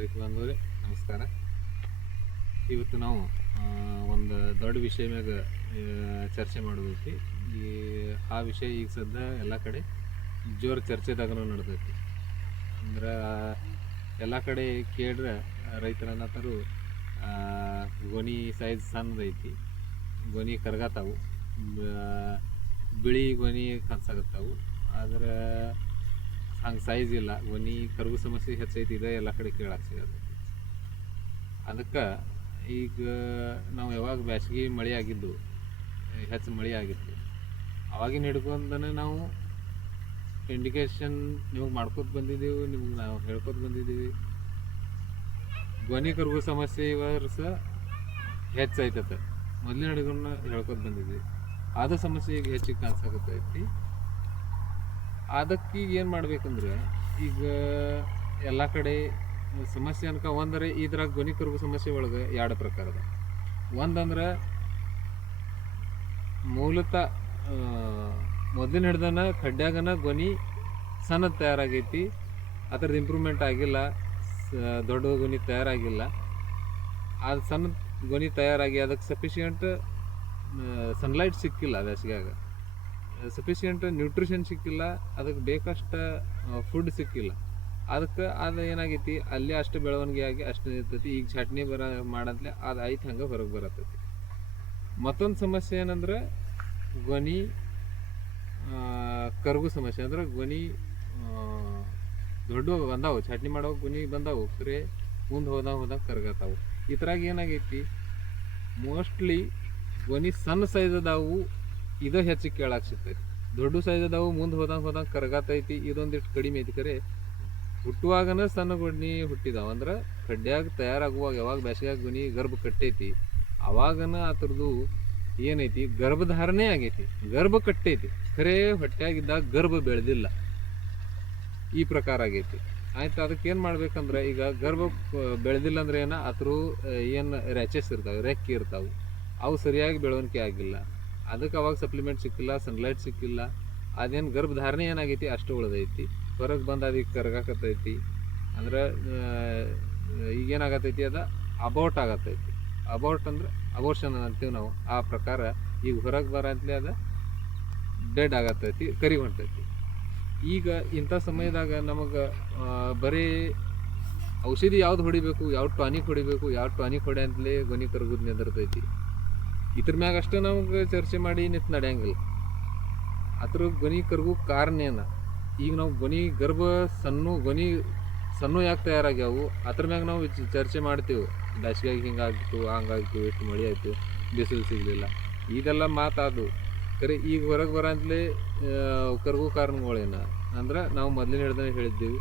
ರೈತ ಬಂದವ್ರಿ ನಮಸ್ಕಾರ. ಇವತ್ತು ನಾವು ಒಂದು ದೊಡ್ಡ ವಿಷಯ ಮ್ಯಾಗ ಚರ್ಚೆ ಮಾಡಬೇಕು. ಈ, ಆ ವಿಷಯ ಈಗ ಸದ್ಯ ಎಲ್ಲ ಕಡೆ ಜೋರು ಚರ್ಚೆದಾಗನೂ ನಡೆದೈತಿ. ಅಂದ್ರೆ, ಎಲ್ಲ ಕಡೆ ಕೇಳ್ರೆ ರೈತರನ್ನತರು ಗೊನಿ ಸೈಜ್ ಸಣ್ಣದೈತಿ ಗೊನಿ ಕರ್ಗತಾವು. ಬಿಳಿ ಗೊನಿ ಕನ್ಸಾಗತ್ತಾವು. ಆದ್ರೆ ಹಂಗೆ ಸೈಜ್ ಇಲ್ಲ. ಒನಿ ಕರುಗು ಸಮಸ್ಯೆ ಹೆಚ್ಚೈತಿ, ಇದೆ ಎಲ್ಲ ಕಡೆ ಕೇಳಕ್ಕೆ ಸಿಗೋದು ಅದಕ್ಕೆ ಈಗ ನಾವು ಯಾವಾಗ ಬ್ಯಾಸ್ಗೆ ಮಳೆ ಆಗಿದ್ದು, ಹೆಚ್ಚು ಮಳೆ ಆಗಿತ್ತು, ಅವಾಗಿನ ಹಿಡ್ಕೊಂಡನೆ ನಾವು ಇಂಡಿಕೇಶನ್ ನಿಮಗೆ ಮಾಡ್ಕೋತ ಬಂದಿದ್ದೀವಿ, ನಿಮ್ಗೆ ನಾವು ಹೇಳ್ಕೊತ ಬಂದಿದ್ದೀವಿ. ಧ್ವನಿ ಕರುಗು ಸಮಸ್ಯೆ ಸಹ ಹೆಚ್ಚೈತತೆ. ಮೊದಲಿನ ಹಿಡ್ಕೊಂಡು ಹೇಳ್ಕೊತ ಬಂದಿದ್ದೀವಿ ಆದ ಸಮಸ್ಯೆ ಈಗ ಹೆಚ್ಚಿಗೆ ಕಾಣಿಸಾಕತ್ತೈತಿ. ಅದಕ್ಕೆ ಈಗ ಏನು ಮಾಡ್ಬೇಕಂದ್ರೆ, ಈಗ ಎಲ್ಲ ಕಡೆ ಸಮಸ್ಯೆ ಅನ್ಕ, ಒಂದರೆ ಇದ್ರಾಗ ಧ್ವನಿ ಕರುಗು ಸಮಸ್ಯೆ ಒಳಗೆ ಎರಡು ಪ್ರಕಾರದ ಒಂದಂದ್ರೆ ಮೂಲತಃ ಮೊದಲಿನ ಹಿಡ್ದನ ಖಡ್ಡ್ಯಾಗನ ಗೊನಿ ಸಣ್ಣದು ತಯಾರಾಗೈತಿ ಅದ್ರದ್ದು ಇಂಪ್ರೂವ್ಮೆಂಟ್ ಆಗಿಲ್ಲ ದೊಡ್ಡ ಗೊನಿ ತಯಾರಾಗಿಲ್ಲ. ಅದು ಸಣ್ಣ ಗೊನಿ ತಯಾರಾಗಿ ಅದಕ್ಕೆ ಸಫಿಷಿಯಂಟ್ ಸನ್ಲೈಟ್ ಸಿಕ್ಕಿಲ್ಲ ಬೇಸಿಗೆಯಾಗ ಸಫಿಷಿಯಂಟ್ ನ್ಯೂಟ್ರಿಷನ್ ಸಿಕ್ಕಿಲ್ಲ, ಅದಕ್ಕೆ ಬೇಕಷ್ಟು ಫುಡ್ ಸಿಕ್ಕಿಲ್ಲ. ಅದಕ್ಕೆ ಅದು ಏನಾಗೈತಿ, ಅಲ್ಲಿ ಅಷ್ಟು ಬೆಳವಣಿಗೆ ಆಗಿ ಅಷ್ಟು ಇರ್ತೈತಿ, ಈಗ ಚಟ್ನಿ ಬರ ಮಾಡಂತಲೇ ಅದು ಐತೆ, ಹಂಗೆ ಹೊರಗೆ ಬರತ್ತೈತಿ ಮತ್ತೊಂದು ಸಮಸ್ಯೆ ಏನಂದ್ರೆ ಗೊನಿ ಕರ್ಗು ಸಮಸ್ಯೆ. ಅಂದ್ರೆ ಗೊನಿ ದೊಡ್ಡ ಬಂದಾವು, ಚಟ್ನಿ ಮಾಡೋ ಗೊನಿ ಬಂದಾವು ಕರೆ ಮುಂದೆ ಹೋದಾಗ ಹೋದಾಗ ಕರ್ಗತಾವು. ಇದ್ರಾಗ ಏನಾಗೈತಿ ಮೋಸ್ಟ್ಲಿ ಗೊನಿ ಸಣ್ಣ ಸೈಜ್ ಅದಾವು ಇದು ಹೆಚ್ಚಿಗೆ ಕೇಳಕ್ಕೆ ಸಿಗ್ತೈತಿ ದೊಡ್ಡ ಸೈಜ್ ಅದಾವು ಮುಂದೆ ಹೋದಂಗೆ ಹೋದಂಗೆ ಕರ್ಗಾತೈತಿ ಇದೊಂದಿಟ್ಟು ಕಡಿಮೆ ಐತಿ ಕರೆ. ಹುಟ್ಟುವಾಗನ ಸಣ್ಣ ಗುಣಿ ಹುಟ್ಟಿದಾವ. ಅಂದ್ರೆ ಕಡ್ಯಾಗ ತಯಾರಾಗುವಾಗ ಯಾವಾಗ ಬೇಸಿಗೆ ಗುಣಿ ಗರ್ಭ ಕಟ್ಟೈತಿ, ಅವಾಗನ ಅದ್ರದ್ದು ಏನೈತಿ, ಗರ್ಭಧಾರಣೆ ಆಗೈತಿ. ಗರ್ಭ ಕಟ್ಟೈತಿ. ಖರೇ ಹೊಟ್ಟೆಯಾಗಿದ್ದಾಗ ಗರ್ಭ ಬೆಳೆದಿಲ್ಲ. ಈ ಪ್ರಕಾರ ಆಗೈತಿ. ಆಯ್ತು ಅದಕ್ಕೆ ಏನು ಮಾಡ್ಬೇಕಂದ್ರೆ ಈಗ ಗರ್ಭ ಬೆಳೆದಿಲ್ಲ ಅಂದ್ರೆ ಏನ? ಅದ್ರ ಏನು ರ್ಯಾಚಸ್ ಇರ್ತಾವೆ ರೆಕ್ಕೆ ಇರ್ತಾವೆ ಅವು ಸರಿಯಾಗಿ ಬೆಳವಣಿಗೆ ಆಗಿಲ್ಲ. ಅದಕ್ಕೆ ಅವಾಗ ಸಪ್ಲಿಮೆಂಟ್ ಸಿಕ್ಕಿಲ್ಲ ಸನ್ಲೈಟ್ ಸಿಕ್ಕಿಲ್ಲ. ಅದೇನು ಗರ್ಭಧಾರಣೆ ಏನಾಗೈತಿ ಅಷ್ಟು ಉಳ್ದೈತಿ. ಹೊರಗೆ ಬಂದು ಅದಕ್ಕೆ ಕರಗಾಕತ್ತೈತಿ. ಅಂದ್ರೆ ಈಗೇನಾಗತೈತಿ ಅದು? ಅಬೌಟ್ ಆಗತೈತಿ ಅಬೌಟ್ ಅಂದ್ರೆ ಅಬೋರ್ಷನ್ ಅಂತೀವಿ ನಾವು. ಆ ಪ್ರಕಾರ ಈಗ ಹೊರಗೆ ಬರಂತಲೇ ಅದು ಡೆಡ್ ಆಗತೈತಿ ಕರಿ ಹೊಂಟೈತಿ ಈಗ ಇಂಥ ಸಮಯದಾಗ ನಮಗೆ ಬರೀ ಔಷಧಿ ಯಾವ್ದು ಹೊಡಿಬೇಕು ಯಾವ ಟಾನಿಕ್ ಹೊಡಿಬೇಕು ಯಾವ ಟಾನಿಕ್ ಹೊಡೆ ಅಂತಲೇ ಗೊನಿ ಕರಗುದ್ ನಿಂದಿರ್ತೈತಿ. ಇದ್ರ ಮ್ಯಾಗ ಅಷ್ಟೇ ನಮಗೆ ಚರ್ಚೆ ಮಾಡಿ ನಿಂತು ನಡೆಯಂಗಿಲ್ಲ. ಅದ್ರ ಗೊನಿ ಕರಗು ಕಾರಣ ಏನ? ಈಗ ನಾವು ಗೊನಿ ಗರ್ಭ ಸಣ್ಣ ಗೊನಿ ಸಣ್ಣ ಯಾಕೆ ತಯಾರಾಗ್ಯಾವು? ಅದ್ರ ಮ್ಯಾಗ ನಾವು ಚರ್ಚೆ ಮಾಡ್ತೀವಿ. ಹಿಂಗೆ ಹಿಂಗಾಗಿತ್ತು ಹಂಗಾಗಿತ್ತು ಎಷ್ಟು ಮಳೆ ಆಯಿತು, ಬಿಸಿಲು ಸಿಗಲಿಲ್ಲ. ಇದೆಲ್ಲ ಮಾತಾದು ಕರೆ ಈಗ ಹೊರಗೆ ಬರಂತಲೇ ಕರಗು ಕಾರಣಗಳೇನ? ಅಂದ್ರೆ ನಾವು ಮೊದಲಿನ ಹಿಡ್ದಾನೆ ಹೇಳಿದ್ದೀವಿ.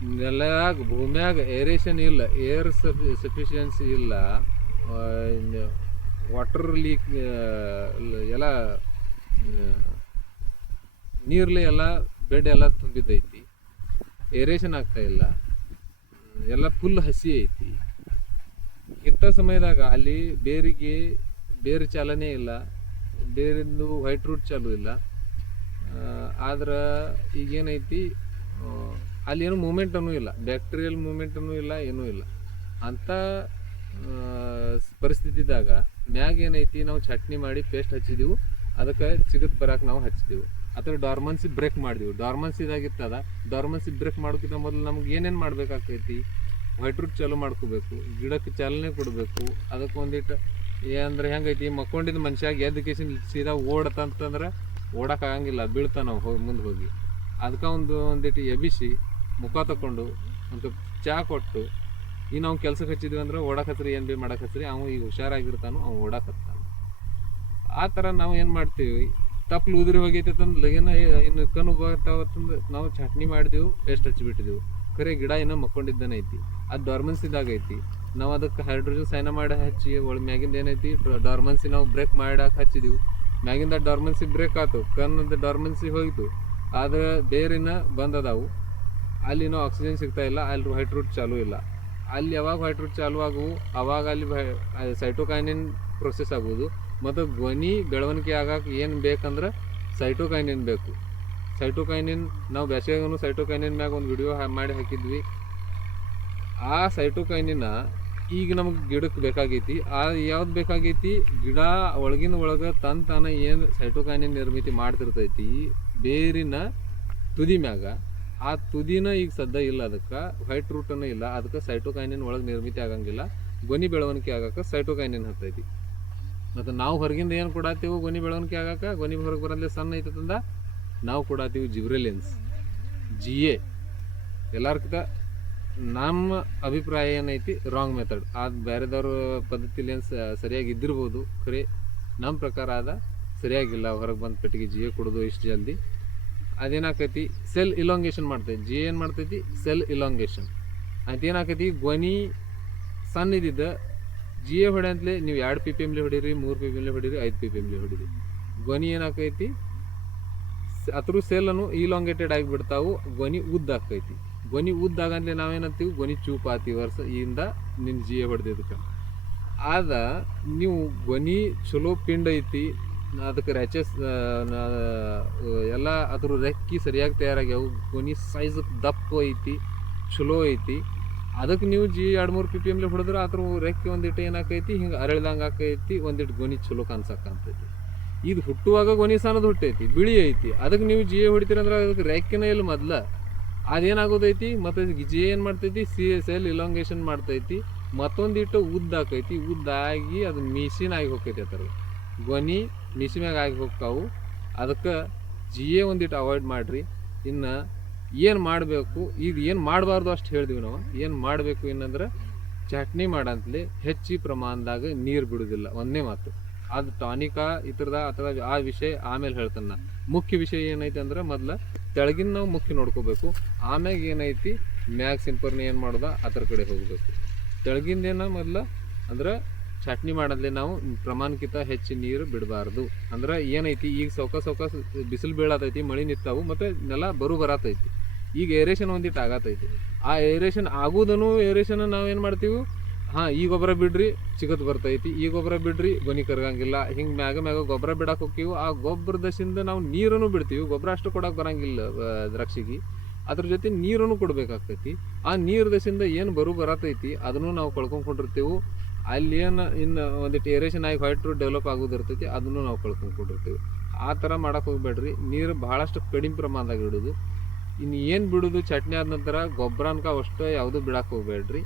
ನೆಲಾಗ ಭೂಮ್ಯಾಗ ಏರೇಷನ್ ಇಲ್ಲ ಏರ್ ಸಫಿಷಿಯನ್ಸಿ ಇಲ್ಲ ವಾಟರ್ ಲೀಕ್ ಎಲ್ಲ ನೀರ್ಲಿ ಎಲ್ಲ ಬೆಡ್ ಎಲ್ಲ ತುಂಬಿದೈತಿ ಏರೇಷನ್ ಆಗ್ತಾ ಇಲ್ಲ. ಎಲ್ಲ ಫುಲ್ ಹಸಿ ಐತಿ. ಇಂಥ ಸಮಯದಾಗ ಅಲ್ಲಿ ಬೇರಿಗೆ ಬೇರೆ ಚಾಲನೆ ಇಲ್ಲ. ಬೇರಿಂದು ವೈಟ್ ರೂಟ್ ಚಾಲು ಇಲ್ಲ. ಆದ್ರೆ ಈಗೇನೈತಿ ಅಲ್ಲಿ ಏನು ಮೂಮೆಂಟನ್ನು ಇಲ್ಲ. ಬ್ಯಾಕ್ಟೀರಿಯಲ್ ಮೂಮೆಂಟನ್ನು ಇಲ್ಲ, ಏನೂ ಇಲ್ಲ. ಅಂಥ ಪರಿಸ್ಥಿತಿದಾಗ ಮ್ಯಾಗ ಏನೈತಿ, ನಾವು ಚಟ್ನಿ ಮಾಡಿ ಪೇಸ್ಟ್ ಹಚ್ಚಿದೀವು. ಅದಕ್ಕೆ ಚಿಗತ್ ಬರಕ್ಕೆ ನಾವು ಹಚ್ಚಿದೆವು. ಅದರ ಡಾರ್ಮನ್ಸಿ ಬ್ರೇಕ್ ಮಾಡಿದೆವು. ಡಾರ್ಮನ್ಸಿದಾಗಿತ್ತದ ಡಾರ್ಮನ್ಸಿ ಬ್ರೇಕ್ ಮಾಡೋಕ್ಕಿಂತ ಮೊದಲು ನಮ್ಗೆ ಏನೇನು ಮಾಡ್ಬೇಕಾಗ್ತೈತಿ? ವೈಟ್ ರೂಟ್ ಚಾಲು ಮಾಡ್ಕೋಬೇಕು, ಗಿಡಕ್ಕೆ ಚಾಲನೆ ಕೊಡಬೇಕು. ಅದಕ್ಕೆ ಒಂದಿಟ್ಟು ಏನಂದ್ರೆ ಹೆಂಗೈತಿ, ಮಕ್ಕೊಂಡಿದ್ದ ಮನುಷ್ಯಾಗ ಎದುಕೇಶನ್ ಸೀದಾ ಓಡತಂತಂದ್ರೆ ಆಗಂಗಿಲ್ಲ, ಬೀಳ್ತಾನ ನಾವು ಹೋಗಿ, ಮುಂದೆ ಹೋಗಿ. ಅದಕ್ಕೆ ಒಂದು ಒಂದಿಟ್ಟು ಎಬಿಸಿ ಮುಖ ತಗೊಂಡು ಒಂದು ಚಾ ಕೊಟ್ಟು ಈಗ ನಾವು ಕೆಲ್ಸಕ್ಕೆ ಹಚ್ಚಿದ್ವಿ ಅಂದ್ರೆ ಓಡಾಕತ್ರಿ ಏನು ಭೀ ಮಾಡಕ್ಕೆ ಹಚ್ರಿ ಅವ ಈಗ ಹುಷಾರಾಗಿರ್ತಾನೋ, ಅವ್ನು ಓಡಾಕತ್ತಾನು. ಆ ಥರ ನಾವು ಏನು ಮಾಡ್ತೀವಿ? ತಪ್ಪಲು ಉದುರಿ ಹೋಗೈತೆ ತಂದು ಲಗಿನ ಇನ್ನು ಕಣ್ಣು ಬರ್ತಾವತ್ತಂದ್ರೆ ನಾವು ಚಟ್ನಿ ಮಾಡಿದೆವು, ಪೇಸ್ಟ್ ಹಚ್ಚಿಬಿಟ್ಟಿದೆವು ಖರೆ ಗಿಡ ಏನೋ ಮಕ್ಕೊಂಡಿದ್ದಾನೆ ಐತಿ, ಅದು ಡಾರ್ಮನ್ಸಿದಾಗ ಐತಿ. ನಾವು ಅದಕ್ಕೆ ಹೈಡ್ರೋಜನ್ ಸೈನ ಮಾಡಿ ಹಚ್ಚಿ, ಒಳ ಮ್ಯಾಗಿಂದ ಏನೈತಿ ಡಾರ್ಮನ್ಸಿ ನಾವು ಬ್ರೇಕ್ ಮಾಡಕ್ಕೆ ಹಚ್ಚಿದೆವು. ಮ್ಯಾಗಿಂದ ಡಾರ್ಮನ್ಸಿ ಬ್ರೇಕ್ ಆಯ್ತು ಕಣ್ಣದ ಡಾರ್ಮನ್ಸಿ ಹೋಯಿತು. ಆದ್ರೆ ಬೇರಿನ ಬಂದದಾವು. ಅಲ್ಲಿನೂ ಆಕ್ಸಿಜನ್ ಸಿಗ್ತಾ ಇಲ್ಲ, ಅಲ್ಲಿ ವೈಟ್ ರೂಟ್ ಚಾಲೂ ಇಲ್ಲ. ಅಲ್ಲಿ ಯಾವಾಗ ವೈಟ್ ರೂಟ್ ಚಾಲು ಆಗುವು, ಅವಾಗ ಅಲ್ಲಿ ಸೈಟೋಕೈನಿನ್ ಪ್ರೊಸೆಸ್ ಆಗುವುದು ಮತ್ತು ಧ್ವನಿ ಬೆಳವಣಿಗೆ ಆಗಕ್ಕೆ ಏನು ಬೇಕಂದ್ರೆ ಸೈಟೋಕೈನಿನ್ ಬೇಕು. ಸೈಟೋಕೈನಿನ್ ನಾವು ಬೇಸಿಗೆಗೂ ಸೈಟೋಕೈನಿನ್ ಮ್ಯಾಗ ಒಂದು ವಿಡಿಯೋ ಮಾಡಿ ಹಾಕಿದ್ವಿ. ಆ ಸೈಟೋಕೈನಿನ ಈಗ ನಮಗೆ ಗಿಡಕ್ಕೆ ಬೇಕಾಗೈತಿ. ಆ ಯಾವ್ದು ಬೇಕಾಗೈತಿ? ಗಿಡ ಒಳಗಿನ ಒಳಗೆ ತನ್ ತಾನ ಏನು ಸೈಟೋಕೈನಿನ್ ನಿರ್ಮಿತಿ ಮಾಡ್ತಿರ್ತೈತಿ, ಬೇರಿನ ತುದಿ ಮ್ಯಾಗ. ಆ ತುದಿನ ಈಗ ಸದ್ಯ ಇಲ್ಲ ಅದಕ್ಕೆ ವೈಟ್ ರೂಟನ್ನು ಇಲ್ಲ. ಅದಕ್ಕೆ ಸೈಟೋಕೈನಿನ್ ಒಳಗೆ ನಿರ್ಮಿತಿ ಆಗಂಗಿಲ್ಲ. ಗೊನಿ ಬೆಳವಣಿಗೆ ಆಗಕ್ಕೆ ಸೈಟೋಕೈನಿನ್ ಹತ್ತೈತಿ. ಮತ್ತು ನಾವು ಹೊರಗಿಂದ ಏನು ಕೊಡಾತೀವಿ ಗೊನಿ ಬೆಳವಣಿಗೆ ಆಗಕ್ಕೆ ಗೊನಿ ಹೊರಗೆ ಬರಲಿ ಸಣ್ಣ ಐತಂದ ನಾವು ಕೊಡಾತೀವಿ ಜಿಬ್ರೆಲಿನ್ಸ್ ಜಿ ಎ ಎಲ್ಲರ್ಕಿಂತ ನಮ್ಮ ಅಭಿಪ್ರಾಯ ಏನೈತಿ? ರಾಂಗ್ ಮೆಥಡ್ ಅದು ಬೇರೆದವ್ರ ಪದ್ಧತಿ ಲೆನ್ಸ್ ಸರಿಯಾಗಿ ಇದ್ದಿರ್ಬೋದು. ಖರೆ ನಮ್ಮ ಪ್ರಕಾರ ಅದ ಸರಿಯಾಗಿಲ್ಲ. ಹೊರಗೆ ಬಂದ ಪೆಟ್ಟಿಗೆ ಜಿ ಎ ಕೊಡೋದು ಇಷ್ಟು ಜಲ್ದಿ. ಅದೇನಾಕೈತಿ ಸೆಲ್ ಇಲಾಂಗೇಷನ್ ಮಾಡ್ತೈತಿ. ಜಿ ಏನು ಮಾಡ್ತೈತಿ? ಸೆಲ್ ಇಲಾಂಗೇಷನ್ ಅದೇನಾಗ್ತೈತಿ? ಗೊನಿ ಸಣ್ಣ ಇದ್ದಿದ್ದ ಜಿ ಎ ಹೊಡೆಯಂತಲೇ ನೀವು ಎರಡು ಪಿ ಪಿ ಎಮ್ಲಿ ಹೊಡೀರಿ, ಮೂರು ಪಿ ಪಿ ಎಮ್ಲಿ ಹೊಡೀರಿ, ಐದು ಪಿ ಪಿ ಎಮ್ಲಿ ಹೊಡೀರಿ. ಗೊನಿ ಏನಾಕೈತಿ ಸ- ಅದ್ರ ಸೆಲ್ಲನ್ನು ಇಲಾಂಗೇಟೆಡ್ ಆಗಿಬಿಡ್ತಾವು. ಗೊನಿ ಉದ್ದ ಆಕೈತಿ ಗೊನಿ ಉದ್ದ ಆಗಂತಲೇ ನಾವೇನಂತೀವಿ? ಗೊನಿ ಚೂಪಾತಿ ವರ್ಷ ಇಂದ ನಿನ್ನ ಜಿ ಎ ಹೊಡೆದಿದ್ದಕ್ಕೆ. ಆದ, ನೀವು ಗೊನಿ ಚಲೋ ಪಿಂಡ್ ಐತಿ. ಅದಕ್ಕೆ ರ್ಯಾಚಸ್ ಎಲ್ಲ ಅದ್ರ ರೆಕ್ಕಿ ಸರಿಯಾಗಿ ತಯಾರಾಗ್ಯಾವು ಗೊನಿ ಸೈಜ್ ದಪ್ಪ ಐತಿ ಚಲೋ ಐತಿ. ಅದಕ್ಕೆ ನೀವು ಜಿ ಎರಡು ಮೂರು ಪಿ ಪಿ ಎಮ್ಲಿ ಹೊಡೆದ್ರೆ ಅದ್ರ ರೆಕ್ಕೆ ಒಂದಿಟ್ಟು ಏನಾಕೈತಿ, ಹಿಂಗೆ ಅರಳ್ದಂಗೆ ಆಕೈತಿ ಒಂದಿಟ್ಟು ಗೊನಿ ಚಲೋ ಕಾಣ್ಸಕ್ಕಂತೈತಿ ಇದು ಹುಟ್ಟುವಾಗ ಗೊನಿ ಸಣ್ಣದು ಹುಟ್ಟೈತಿ ಬಿಳಿ ಐತಿ. ಅದಕ್ಕೆ ನೀವು ಜಿ ಎ ಹೊಡಿತೀರಂದ್ರೆ ಅದಕ್ಕೆ ರೆಕ್ಕಿನ ಇಲ್ಲ ಮೊದ್ಲು? ಅದೇನಾಗೋದೈತಿ, ಮತ್ತು ಜಿ ಏನು ಮಾಡ್ತೈತಿ, ಸಿ ಎಸ್ ಎಲ್ ಇಲಾಂಗೇಷನ್ ಮಾಡ್ತೈತಿ ಮತ್ತೊಂದಿಟ್ಟು ಉದ್ದಾಕೈತಿ, ಉದ್ದಾಗಿ ಅದು ಮಿಷಿನ್ ಆಗಿ ಹೋಗ್ತೈತಿ ಥರ ಗೊನಿ ಮ್ಯಾಗ ಆಗಿ ಹೋಗ್ತಾವು ಅದಕ್ಕೆ ಜಿ ಎ ಒಂದಿಟ್ಟು ಅವಾಯ್ಡ್ ಮಾಡಿರಿ. ಇನ್ನು ಏನು ಮಾಡಬೇಕು, ಈಗ ಏನು ಮಾಡಬಾರ್ದು ಅಷ್ಟು ಹೇಳಿದ್ವಿ ನಾವು. ಏನು ಮಾಡಬೇಕು ಏನಂದ್ರೆ ಚಟ್ನಿ ಮಾಡಂತಲೇ ಹೆಚ್ಚಿ ಪ್ರಮಾಣದಾಗ ನೀರು ಬಿಡೋದಿಲ್ಲ, ಒಂದೇ ಮಾತು. ಅದು ಟಾನಿಕ ಈ ಥರದ ಅಥವಾ ಆ ವಿಷಯ ಆಮೇಲೆ ಹೇಳ್ತಾನೆ ನಾನು ಮುಖ್ಯ ವಿಷಯ ಏನೈತಿ ಅಂದ್ರೆ ಮೊದಲು ತೆಳಗಿನ ನಾವು ಮುಖ್ಯ ನೋಡ್ಕೋಬೇಕು. ಆಮ್ಯಾಗ ಏನೈತಿ, ಮ್ಯಾಗ ಸಿಂಪರ್ಣೆ ಏನು ಮಾಡೋದ, ಅದ್ರ ಕಡೆ ಹೋಗಬೇಕು. ತೆಳಗಿಂದೇನ ಮೊದಲು ಅಂದ್ರೆ ಚಟ್ನಿ ಮಾಡದ್ಲೆ ನಾವು ಪ್ರಮಾಣಕ್ಕಿಂತ ಹೆಚ್ಚು ನೀರು ಬಿಡಬಾರ್ದು. ಅಂದ್ರೆ ಏನೈತಿ, ಈಗ ಸೌಕ ಸೌಕ ಬಿಸಿಲು ಬೀಳತೈತಿ, ಮಳೆ ನಿಂತಾವು, ಮತ್ತು ನೆಲ ಬರು ಬರತೈತಿ. ಈಗ ಏರೇಷನ್ ಒಂದಿಟ್ಟು ಆಗತೈತಿ. ಆ ಏರೇಷನ್ ಆಗೋದನ್ನು ಏರೇಷನ್ ನಾವೇನು ಮಾಡ್ತೀವಿ? ಹಾಂ, ಈ ಗೊಬ್ಬರ ಬಿಡ್ರಿ ಚಿಗತ್ ಬರ್ತೈತಿ. ಈ ಗೊಬ್ಬರ ಬಿಡ್ರಿ, ಗೊನಿ ಕರಗಂಗಿಲ್ಲ. ಹಿಂಗೆ ಮ್ಯಾಗ ಮ್ಯಾಗ ಗೊಬ್ಬರ ಬಿಡಕ್ಕೆ ಹೋಗ್ತೀವಿ. ಆ ಗೊಬ್ಬರದಶಿಂದ ನಾವು ನೀರನ್ನು ಬಿಡ್ತೀವಿ. ಗೊಬ್ಬರ ಅಷ್ಟು ಕೊಡಕ್ಕೆ ಬರಂಗಿಲ್ಲ ದ್ರಾಕ್ಷಿಗೆ. ಅದ್ರ ಜೊತೆ ನೀರನ್ನು ಕೊಡಬೇಕಾಗ್ತೈತಿ. ಆ ನೀರು ದಶಿಂದ ಏನು ಬರು ಬರತೈತಿ, ಅದನ್ನು ನಾವು ಕಳ್ಕೊಂಡ್ಕೊಂಡಿರ್ತೀವಿ ಅಲ್ಲಿ ಏನು ಇನ್ನು ಒಂದಿಟ್ಟು ಏರೇಷನ್ ಆಗಿ ರೂಟ್ ಡೆವಲಪ್ ಆಗೋದಿರ್ತೈತಿ ಅದನ್ನು ನಾವು ಕಳ್ಕೊಂಡ್ಕೊಂಡಿರ್ತೀವಿ ಆ ಥರ ಮಾಡೋಕೆ ಹೋಗ್ಬೇಡ್ರಿ. ನೀರು ಭಾಳಷ್ಟು ಕಡಿಮೆ ಪ್ರಮಾಣದಾಗ ಇಡೋದು ಇನ್ನು ಏನು ಬಿಡೋದು ಚಟ್ನಿ ಆದ ನಂತರ ಗೊಬ್ಬರ ಅನ್ಕ ಅಷ್ಟು ಯಾವುದೂ ಬಿಡಕ್ಕೆ ಹೋಗ್ಬೇಡ್ರಿ.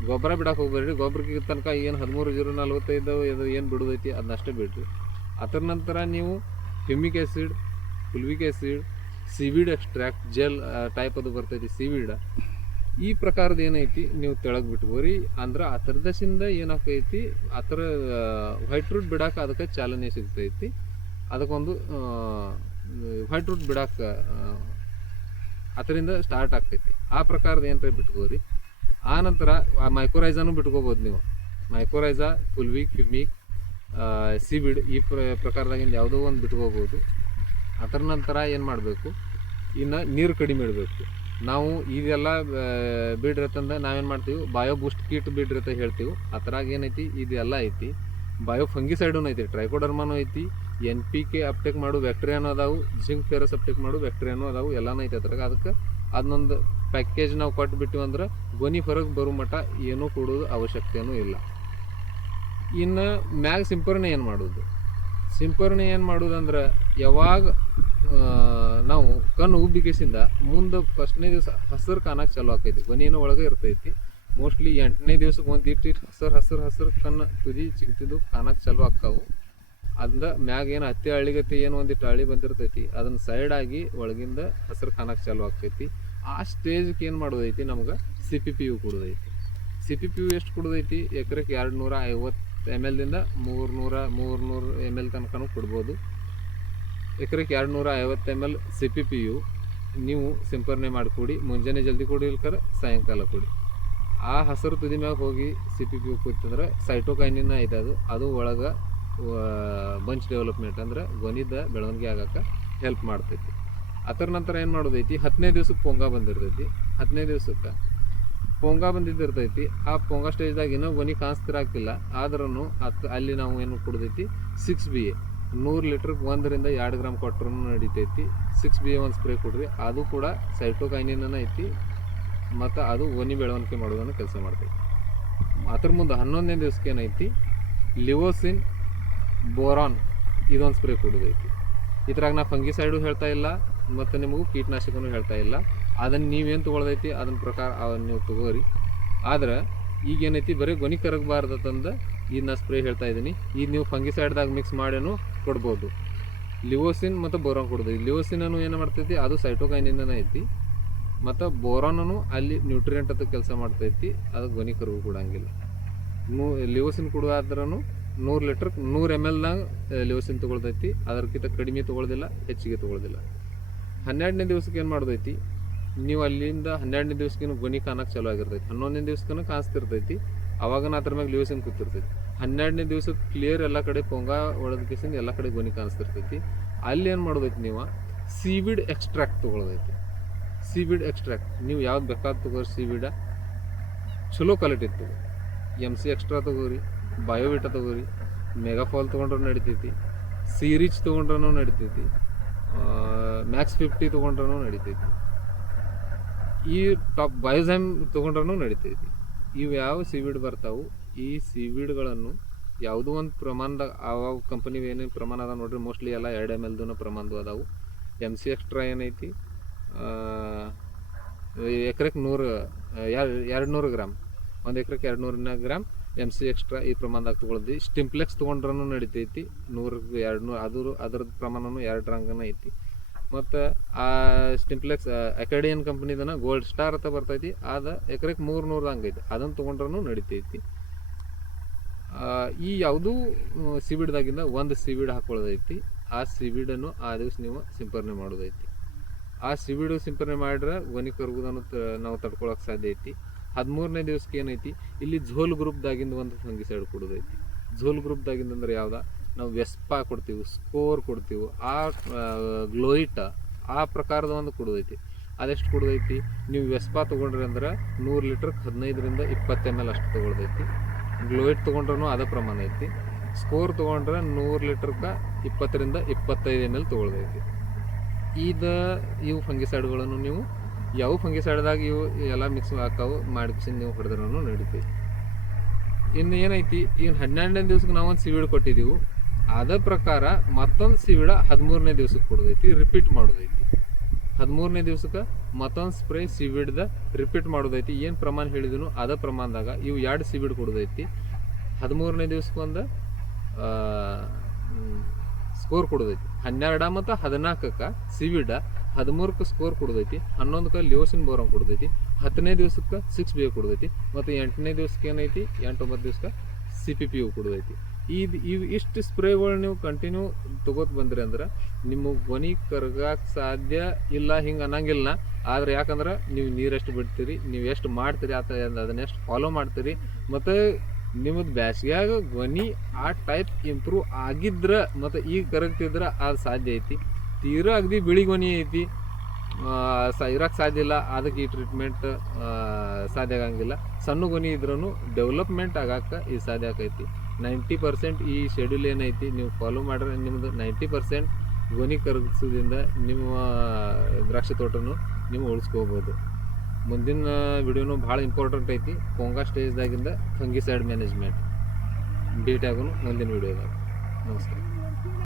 ಗೊಬ್ಬರ ಬಿಡಕ್ಕೆ ಹೋಗ್ಬೇಡ್ರಿ. ಗೊಬ್ಬರಕ್ಕೆ ತನಕ ಏನು ಹದಿಮೂರು, ಜೀರೋ, ನಲ್ವತ್ತೈದು ಇದು ಏನು ಬಿಡೋದೈತಿ ಅದನ್ನಷ್ಟೇ ಬಿಡ್ರಿ. ಅದರ ನಂತರ ನೀವು humic acid fulvic acid seaweed extract gel type ಅದು ಬರ್ತೈತಿ ಸಿವಿಡ್ ಈ ಪ್ರಕಾರದ ಏನೈತಿ, ನೀವು ತೆಳಗ್ ಬಿಟ್ಕೋರಿ ಅಂದ್ರೆ ಆ ಥರದಸಿಂದ ಏನಾಕೈತಿ, ಆ ಥರ ವೈಟ್ ರೂಟ್ ಬಿಡಾಕ ಅದಕ್ಕೆ ಚಾಲನೆ ಸಿಗ್ತೈತಿ. ಅದಕ್ಕೊಂದು ವೈಟ್ ರೂಟ್ ಬಿಡಾಕ ಅದರಿಂದ ಸ್ಟಾರ್ಟ್ ಆಗ್ತೈತಿ. ಆ ಪ್ರಕಾರದ ಏನರ ಬಿಟ್ಕೋರಿ ಆ ನಂತರ ಮೈಕ್ರೋರೈಸಾನು ಬಿಟ್ಕೋಬೋದು ನೀವು. ಮೈಕ್ರೋರೈಸಾ ಫುಲ್ವಿಕ್ ಕ್ಯುಮಿಕ್ ಸಿಬಿಡ್ ಈ ಪ್ರ, ಪ್ರಕಾರದಾಗಿಂದ ಯಾವುದೋ ಒಂದು ಬಿಟ್ಕೋಬೋದು. ಅದರ ನಂತರ ಏನು ಮಾಡಬೇಕು? ಇನ್ನು ನೀರು ಕಡಿಮೆ ಇಡಬೇಕು. ನಾವು ಇದೆಲ್ಲ ಬಿಡ್ರತ್ತಂದ ನಾವೇನು ಮಾಡ್ತೀವಿ? ಬಯೋ ಬೂಸ್ಟ್ ಕಿಟ್ ಬಿಡ್ರತ್ತ ಹೇಳ್ತೀವಿ. ಅದ್ರಾಗ ಏನೈತಿ? ಇದೆಲ್ಲ ಐತಿ. ಬಯೋ ಫಂಗಿಸೈಡೂ ಐತಿ ಟ್ರೈಕೋಡರ್ಮಾನು ಐತಿ ಎನ್ ಪಿ ಕೆ ಅಪ್ಟೆಕ್ ಮಾಡು ಬ್ಯಾಕ್ಟೀರಿಯಾನು ಅದಾವು ಜಿಂಕ್ ಫೇರಸ್ ಅಪ್ಟೆಕ್ ಮಾಡು ಬ್ಯಾಕ್ಟೀರಿಯಾನು ಅದಾವು, ಎಲ್ಲಾನು ಐತಿ ಅದ್ರಾಗ. ಅದಕ್ಕೆ ಅದನ್ನೊಂದು ಪ್ಯಾಕೇಜ್ ನಾವು ಕೊಟ್ಬಿಟ್ಟಿವಿ ಅಂದ್ರೆ ಗೊನಿ ಹೊರಗೆ ಬರೋ ಮಟ್ಟ ಏನೂ ಕೊಡೋದು ಅವಶ್ಯಕತೆಯೂ ಇಲ್ಲ. ಇನ್ನು ಮ್ಯಾಗ ಸಿಂಪರಣೆ ಏನು ಮಾಡೋದು? ಸಿಂಪರಣೆ ಏನು ಮಾಡೋದಂದ್ರೆ ಯಾವಾಗ ನಾವು ಕಣ್ಣು ಉಬ್ಬಿಕೇಸಿಂದ ಮುಂದೆ ಫಸ್ಟ್ನೇ ದಿವಸ ಹಸಿರು ಕಾಣಕ್ಕೆ ಚಾಲು ಆಕೈತಿ ಗೊನಿನ ಒಳಗೆ ಇರ್ತೈತಿ. ಮೋಸ್ಟ್ಲಿ ಎಂಟನೇ ದಿವ್ಸಕ್ಕೆ ಒಂದು ಇಟ್ಟು ಹಸಿರು ಹಸಿರು ಹಸಿರು ಕಣ್ಣು ತುದಿ ಚಿಗ್ತಿದ್ದು ಕಾಣಕ್ಕೆ ಚಾಲು ಆಕ್ಕಾವು ಅದ್ರ ಮ್ಯಾಗ ಏನು ಹತ್ತಿ ಹಳ್ಳಿಗತಿ ಏನು ಒಂದಿಟ್ಟು ಹಳ್ಳಿ ಬಂದಿರ್ತೈತಿ. ಅದನ್ನ ಸೈಡ್ ಆಗಿ ಒಳಗಿಂದ ಹಸಿರು ಕಾಣಕ್ಕೆ ಚಾಲು ಆಕೈತಿ ಆ ಸ್ಟೇಜ್ಗೆ ಏನು ಮಾಡೋದೈತಿ ನಮ್ಗೆ? ಸಿ ಪಿ ಪಿ ಯು ಕೊಡೋದೈತಿ. ಸಿ ಪಿ ಪಿ ಯು ಎಷ್ಟು ಕೊಡೋದೈತಿ? ಎಕರೆಗೆ ಎರಡು ನೂರ ಐವತ್ತು ಎಂ ಎಲ್ದಿಂದ ಮೂರು ನೂರ ಮೂರು ನೂರು ಎಂ ಎಲ್ ತನಕನೂ ಕೊಡ್ಬೋದು. ಎಕರೆಗೆ ಎರಡು ನೂರ ಐವತ್ತು M L C P P U ನೀವು ಸಿಂಪರಣೆ ಮಾಡಿಕೊಡಿ. ಮುಂಜಾನೆ ಜಲ್ದಿ ಕೊಡಿ ಸಾಯಂಕಾಲ ಕೊಡಿ. ಆ ಹಸಿರು ತುದಿ ಮ್ಯಾಗ ಹೋಗಿ ಸಿ ಪಿ ಪಿ ಯು ಕೂತಂದ್ರೆ ಸೈಟೋಕೈನಿನ ಐತೆ ಅದು. ಅದು ಒಳಗೆ ಬಂಚ್ ಡೆವಲಪ್ಮೆಂಟ್ ಅಂದ್ರೆ ಗೊನಿದ ಬೆಳವಣಿಗೆ ಆಗಕ್ಕೆ ಹೆಲ್ಪ್ ಮಾಡ್ತೈತಿ. ಅದರ ನಂತರ ಏನು ಮಾಡೋದೈತಿ? ಹತ್ತನೇ ದಿವ್ಸಕ್ಕೆ ಪೊಂಗ ಬಂದಿರ್ತೈತಿ. ಹತ್ತನೇ ದಿವ್ಸಕ್ಕೆ ಪೊಂಗ ಬಂದಿದ್ದಿರ್ತೈತಿ. ಆ ಪೊಂಗ ಸ್ಟೇಜ್ದಾಗ ಇನ್ನೂ ಗೊನಿ ಕಾಣಿಸ್ತಿರಾಕಿಲ್ಲ. ಆದ್ರೂ ಅತ್ ಅಲ್ಲಿ ನಾವು ಏನು ಕೊಡ್ದೈತಿ ಸಿಕ್ಸ್ ಬಿ ಎ ನೂರು ಲೀಟ್ರಿಗೆ ಒಂದರಿಂದ ಎರಡು ಗ್ರಾಮ್ ಕೊಟ್ಟರು ನಡಿತೈತಿ. ಸಿಕ್ಸ್ ಬಿ ಒನ್ ಸ್ಪ್ರೇ ಕೊಡ್ರಿ. ಅದು ಕೂಡ ಸೈಟೋಕೈನಿನ ಐತಿ. ಮತ್ತು ಅದು ಒನಿ ಬೆಳವಣಿಗೆ ಮಾಡೋದನ್ನು ಕೆಲಸ ಮಾಡ್ತೈತಿ. ಅದ್ರ ಮುಂದೆ ಹನ್ನೊಂದನೇ ದಿವ್ಸಕ್ಕೆ ಏನೈತಿ? ಲಿವೋಸಿನ್ ಬೋರಾನ್ ಇದೊಂದು ಸ್ಪ್ರೇ ಕೊಡೋದೈತಿ. ಇದ್ರಾಗ ನಾ ಫಂಗಿಸೈಡು ಹೇಳ್ತಾ ಇಲ್ಲ, ಮತ್ತು ನಿಮಗೂ ಕೀಟನಾಶಕನೂ ಹೇಳ್ತಾ ಇಲ್ಲ. ಅದನ್ನು ನೀವೇನು ತೊಗೊಳ್ದೈತಿ? ಅದನ್ನ ಪ್ರಕಾರ ನೀವು ತಗೋರಿ. ಆದ್ರೆ ಈಗೇನೈತಿ? ಬರೀ ಗೊನಿ ಕರಗಬಾರ್ದು ನಾ ಸ್ಪ್ರೇ ಹೇಳ್ತಾ ಇದ್ದೀನಿ. ಈಗ ನೀವು ಫಂಗಿಸೈಡ್ದಾಗ ಮಿಕ್ಸ್ ಮಾಡೇನು ಕೊಡ್ಬೋದು. ಲಿವೋಸಿನ್ ಮತ್ತು ಬೋರಾನ್ ಕೊಡ್ಬೋದು ಈ ಲಿವೋಸಿನನು ಏನು ಮಾಡ್ತೈತಿ? ಅದು ಸೈಟೋಕೈನಿಂದನೇ ಐತಿ. ಮತ್ತು ಬೋರಾನನು ಅಲ್ಲಿ ನ್ಯೂಟ್ರಿಯೆಂಟ್ ಅಂತ ಕೆಲಸ ಮಾಡ್ತೈತಿ. ಅದು ಗೊನಿ ಕರುವು ಕೊಡಂಗಿಲ್ಲ. ನೂ, ಲಿವೋಸಿನ್ ಕೊಡೋದಾದ್ರೂ ನೂರು ಲೀಟ್ರ್ ನೂರು ಎಂ ಎಲ್ದಾಗ ಲಿವೋಸಿನ್ ತೊಗೊಳ್ತೈತಿ. ಅದಕ್ಕಿಂತ ಕಡಿಮೆ ತೊಗೊಳ್ದಿಲ್ಲ, ಹೆಚ್ಚಿಗೆ ತೊಗೊಳ್ದಿಲ್ಲ. ಹನ್ನೆರಡನೇ ದಿವ್ಸಕ್ಕೆ ಏನು ಮಾಡೋದೈತಿ ನೀವು ಅಲ್ಲಿಂದ ಹನ್ನೆರಡನೇ ದಿವ್ಸಕ್ಕೂ ಗೊನಿ ಕಾಣಕ್ಕೆ ಚಲೋ ಆಗಿರ್ತೈತಿ. ಹನ್ನೊಂದನೇ ದಿವ್ಸಕ್ಕೂ ಕಾಣಿಸ್ತಿರ್ತೈತಿ. ಅವಾಗ ಅದ್ರ ಮ್ಯಾಗ ಲೀವ್ಸಿಂಗ್ ಕೂತಿರ್ತೈತಿ? ಹನ್ನೆರಡನೇ ದಿವಸ ಕ್ಲಿಯರ್ ಎಲ್ಲ ಕಡೆ ಪೊಂಗ ಹೊಡೆದ ಕಿಸಿಂದ ಎಲ್ಲ ಕಡೆ ಗೊನಿ ಕಾಣಿಸ್ತಿರ್ತೈತಿ. ಅಲ್ಲಿ ಏನು ಮಾಡೋದೈತಿ ನೀವು? ಸೀವಿಡ್ ಎಕ್ಸ್ಟ್ರಾಕ್ಟ್ ತೊಗೊಳೋದೈತಿ. ಸೀವಿಡ್ ಎಕ್ಸ್ಟ್ರಾಕ್ಟ್ ನೀವು ಯಾವ್ದು ಬೇಕಾದ ತಗೋರಿ ಸೀವಿಡ ಚಲೋ ಕ್ವಾಲಿಟಿ ಇತ್ತು ಎಂ ಸಿ ಎಕ್ಸ್ಟ್ರಾ ತಗೋರಿ ಬಯೋವಿಟ ತಗೋರಿ ಮೆಗಾಫಾಲ್ ತೊಗೊಂಡ್ರೂ ನಡಿತೈತಿ. ಸೀರಿಚ್ ತೊಗೊಂಡ್ರೂ ನಡಿತೈತಿ. ಮ್ಯಾಕ್ಸ್ ಫಿಫ್ಟಿ ತೊಗೊಂಡ್ರೂ ನಡಿತೈತಿ. ಈ ಟಾಪ್ ಬಯೋಝೈಮ್ ತೊಗೊಂಡ್ರೂ ನಡಿತೈತಿ. ಇವು ಯಾವ ಸೀವಿಡ್ ಬರ್ತಾವು? ಈ ಸೀವಿಡ್ಗಳನ್ನು ಯಾವುದೋ ಒಂದು ಪ್ರಮಾಣದಾಗ ಆವಾಗ ಕಂಪನಿ ಏನೇನು ಪ್ರಮಾಣ ಅದ ನೋಡ್ರಿ ಮೋಸ್ಟ್ಲಿ ಎಲ್ಲ ಎರಡು ಎಂ ಎಲ್ದು ಪ್ರಮಾಣದ ಅದಾವು. ಎಂ ಸಿ ಎಕ್ಸ್ಟ್ರಾ ಏನೈತಿ? ಎಕ್ರೆಗೆ ನೂರು ಎರಡು ಎರಡು ನೂರು ಗ್ರಾಮ್. ಒಂದು ಎಕ್ರೆಗೆ ಎರಡು ನೂರಿನ ಗ್ರಾಮ್ ಎಂ ಸಿ ಎಕ್ಸ್ಟ್ರಾ ಈ ಪ್ರಮಾಣದಾಗ ತೊಗೊಳ್ದು. ಸ್ಟಿಂಪ್ಲೆಕ್ಸ್ ತೊಗೊಂಡ್ರೂ ನಡಿತೈತಿ. ನೂರು ಎರಡು ನೂರು ಅದ್ರ ಅದ್ರದ್ದು ಪ್ರಮಾಣನೂ ಎರಡು ರಂಗನ ಐತಿ. ಮತ್ತು ಆ ಸ್ಟಿಂಪ್ಲೆಕ್ಸ್ ಅಕಾಡಿಯನ್ ಕಂಪ್ನಿದನ ಗೋಲ್ಡ್ ಸ್ಟಾರ್ ಅಂತ ಬರ್ತೈತಿ. ಅದ ಎಕರೆಕ್ ಮೂರು ನೂರು ಹಂಗೈತಿ ಅದನ್ನು ತೊಗೊಂಡ್ರೂ ನಡಿತೈತಿ. ಈ ಯಾವುದೂ ಸಿಬಿಡ್ದಾಗಿಂದ ಒಂದು ಸಿಬಿಡ್ ಹಾಕೊಳ್ಳೋದೈತಿ ಆ ಸಿಬಿಡನ್ನು ಆ ದಿವಸ ನೀವು ಸಿಂಪರಣೆ ಮಾಡೋದೈತಿ. ಆ ಸಿಬಿಡು ಸಿಂಪರಣೆ ಮಾಡಿದ್ರೆ ಒನಿ ಕರ್ಗುದನ್ನು ನಾವು ತಡ್ಕೊಳಕ್ಕೆ ಸಾಧ್ಯ ಐತಿ. ಹದಿಮೂರನೇ ದಿವ್ಸಕ್ಕೆ ಏನೈತಿ? ಇಲ್ಲಿ ಝೋಲ್ ಗ್ರೂಪ್ದಾಗಿಂದ ಒಂದು ಫಂಗಿಸೈಡ್ ಕೊಡೋದೈತಿ. ಝೋಲ್ ಗ್ರೂಪ್ದಾಗಿಂದ ಅಂದ್ರೆ ಯಾವ್ದ? ನಾವು ವೆಸ್ಪಾ ಕೊಡ್ತೀವಿ ಸ್ಕೋರ್ ಕೊಡ್ತೀವಿ, ಆ ಗ್ಲೋಯಿಟ ಆ ಪ್ರಕಾರದ ಒಂದು ಕುಡ್ದೈತಿ. ಅದೆಷ್ಟು ಕುಡ್ದೈತಿ? ನೀವು ವೆಸ್ಪಾ ತೊಗೊಂಡ್ರಿ ಅಂದ್ರೆ ನೂರು ಲೀಟ್ರ್ಗೆ ಹದಿನೈದರಿಂದ ಇಪ್ಪತ್ತು ಎಂ ಎಲ್ ಅಷ್ಟು ತೊಗೊಳ್ದೈತಿ. ಗ್ಲೋಯಿಟ್ ತೊಗೊಂಡ್ರೂ ಅದೇ ಪ್ರಮಾಣ ಐತಿ. ಸ್ಕೋರ್ ತೊಗೊಂಡ್ರೆ ನೂರು ಲೀಟ್ರ್ಗೆ ಇಪ್ಪತ್ತರಿಂದ ಇಪ್ಪತ್ತೈದು ಎಂ ಎಲ್ ತೊಗೊಳ್ದೈತಿ. ಇದ, ಇವು ಫಂಗಿಸೈಡ್ಗಳನ್ನು ನೀವು, ಯಾವ ಫಂಗಿಸೈಡ್ದಾಗ ಇವು ಎಲ್ಲ ಮಿಕ್ಸ್ ಹಾಕಾವು ಮಾಡಿಸಿ ನೀವು ಹೊಡೆದ್ರೂ ನಡೀತೈತಿ. ಇನ್ನು ಏನೈತಿ? ಈಗ ಹನ್ನೆರಡನೇ ದಿವ್ಸಕ್ಕೆ ನಾವೊಂದು ಸಿವಿಡ್ ಕೊಟ್ಟಿದ್ದೀವಿ ಅದ ಪ್ರಕಾರ ಮತ್ತೊಂದು ಸಿವಿಡ ಹದಿಮೂರನೇ ದಿವ್ಸಕ್ಕೆ ಕೊಡೋದೈತಿ ರಿಪೀಟ್ ಮಾಡೋದೈತಿ. ಹದಿಮೂರನೇ ದಿವ್ಸಕ್ಕೆ ಮತ್ತೊಂದು ಸ್ಪ್ರೇ ಸಿವಿಡ್ದ ರಿಪೀಟ್ ಮಾಡೋದೈತಿ. ಏನು ಪ್ರಮಾಣ ಹೇಳಿದನು ಅದ ಪ್ರಮಾಣದಾಗ ಇವು ಎರಡು ಸಿವಿಡ್ ಕೊಡೋದೈತಿ. ಹದಿಮೂರನೇ ದಿವ್ಸಕ್ಕೊಂದು ಸ್ಕೋರ್ ಕೊಡೋದೈತಿ. ಹನ್ನೆರಡ ಮತ್ತು ಹದಿನಾಲ್ಕಕ್ಕೆ ಸಿವಿಡ ಹದಿಮೂರಕ್ಕೆ ಸ್ಕೋರ್ ಕೊಡೋದೈತಿ. ಹನ್ನೊಂದಕ್ಕೆ ಲಿಯೋಸಿನ್ ಬೋರನ್ ಕೊಡೋದೈತಿ. ಹತ್ತನೇ ದಿವ್ಸಕ್ಕೆ ಸಿಕ್ಸ್ ಬಿ ಕೊಡೋದೈತಿ. ಮತ್ತು ಎಂಟನೇ ದಿವ್ಸಕ್ಕೆ ಏನೈತಿ? ಎಂಟೊಂಬತ್ತು ದಿವ್ಸಕ್ಕೆ ಸಿ ಪಿ ಪಿ ಯು ಕೊಡೋದೈತಿ. ಇದು ಇವು ಇಷ್ಟು ಸ್ಪ್ರೇಗಳು ನೀವು ಕಂಟಿನ್ಯೂ ತಗೋತ ಬಂದ್ರಿ ಅಂದ್ರೆ ನಿಮ್ಮ ಗೊನಿ ಕರ್ಗಕ್ಕೆ ಸಾಧ್ಯ ಇಲ್ಲ, ಹಿಂಗೆ ಅನ್ನಂಗಿಲ್ಲ ಆದ್ರೆ ಯಾಕಂದ್ರೆ ನೀವು ನೀರೆಷ್ಟು ಬಿಡ್ತೀರಿ, ನೀವು ಎಷ್ಟು ಮಾಡ್ತೀರಿ ಆತ ಅದನ್ನ ಎಷ್ಟು ಫಾಲೋ ಮಾಡ್ತೀರಿ. ಮತ್ತು ನಿಮ್ಮದು ಬ್ಯಾಸ್ಗ್ಯಾಗ ಗೊನಿ ಆ ಟೈಪ್ ಇಂಪ್ರೂವ್ ಆಗಿದ್ರೆ ಮತ್ತು ಈಗ ಕರಗ್ತಿದ್ರೆ ಅದು ಸಾಧ್ಯ ಐತಿ. ತೀರಾ ಅಗದಿ ಬಿಳಿ ಗೊನಿ ಐತಿ. ಸ ಇರಕ್ಕೆ ಸಾಧ್ಯ ಇಲ್ಲ, ಅದಕ್ಕೆ ಈ ಟ್ರೀಟ್ಮೆಂಟ್ ಸಾಧ್ಯ ಆಗಂಗಿಲ್ಲ. ಸಣ್ಣ ಗೊನಿ ಇದ್ರೂ ಡೆವಲಪ್ಮೆಂಟ್ ಆಗಕ್ಕೆ ಇದು ಸಾಧ್ಯ ಆಕೈತಿ. ನೈಂಟಿ ಪರ್ಸೆಂಟ್ ಈ ಶೆಡ್ಯೂಲ್ ಏನೈತಿ, ನೀವು ಫಾಲೋ ಮಾಡ್ರೆ ನಿಮ್ಮದು ನೈಂಟಿ ಪರ್ಸೆಂಟ್ ಗೊನಿ ಕರಗಿಸೋದ್ರಿಂದ ನಿಮ್ಮ ದ್ರಾಕ್ಷಿ ತೋಟನು ನೀವು ಉಳಿಸ್ಕೋಬೋದು. ಮುಂದಿನ ವಿಡಿಯೋನು ಭಾಳ ಇಂಪಾರ್ಟೆಂಟ್ ಐತಿ. ಪೊಂಗಾ ಸ್ಟೇಜ್ದಾಗಿಂದ ಫಂಗಿಸೈಡ್ ಮ್ಯಾನೇಜ್ಮೆಂಟ್ ಡೀಟಾಗೂ ಮುಂದಿನ ವಿಡಿಯೋದಾಗ ನಮಸ್ಕಾರ.